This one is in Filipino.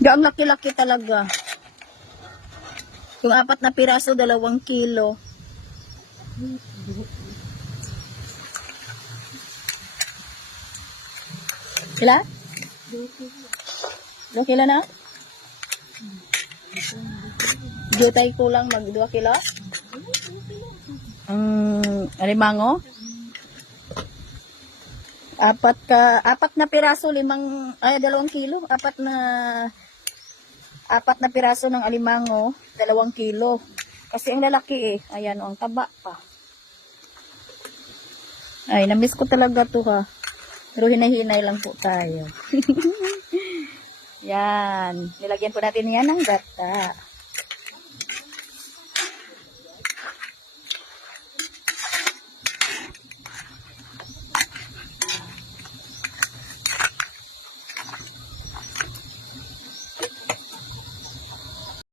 Ang laki-laki talaga. Yung 4 na piraso, 2 kilo. Kila? 2 kilo na? Jutay kulang mag 2 kilo? Alimango? 4 na piraso, 2 kilo. 4 na piraso ng alimango, 2 kilo. Kasi ang lalaki ayan ang taba pa. Ay, namiss ko talaga to ha. Pero hinay-hinay lang po tayo. Yan. Nilagyan po natin yan ng gata.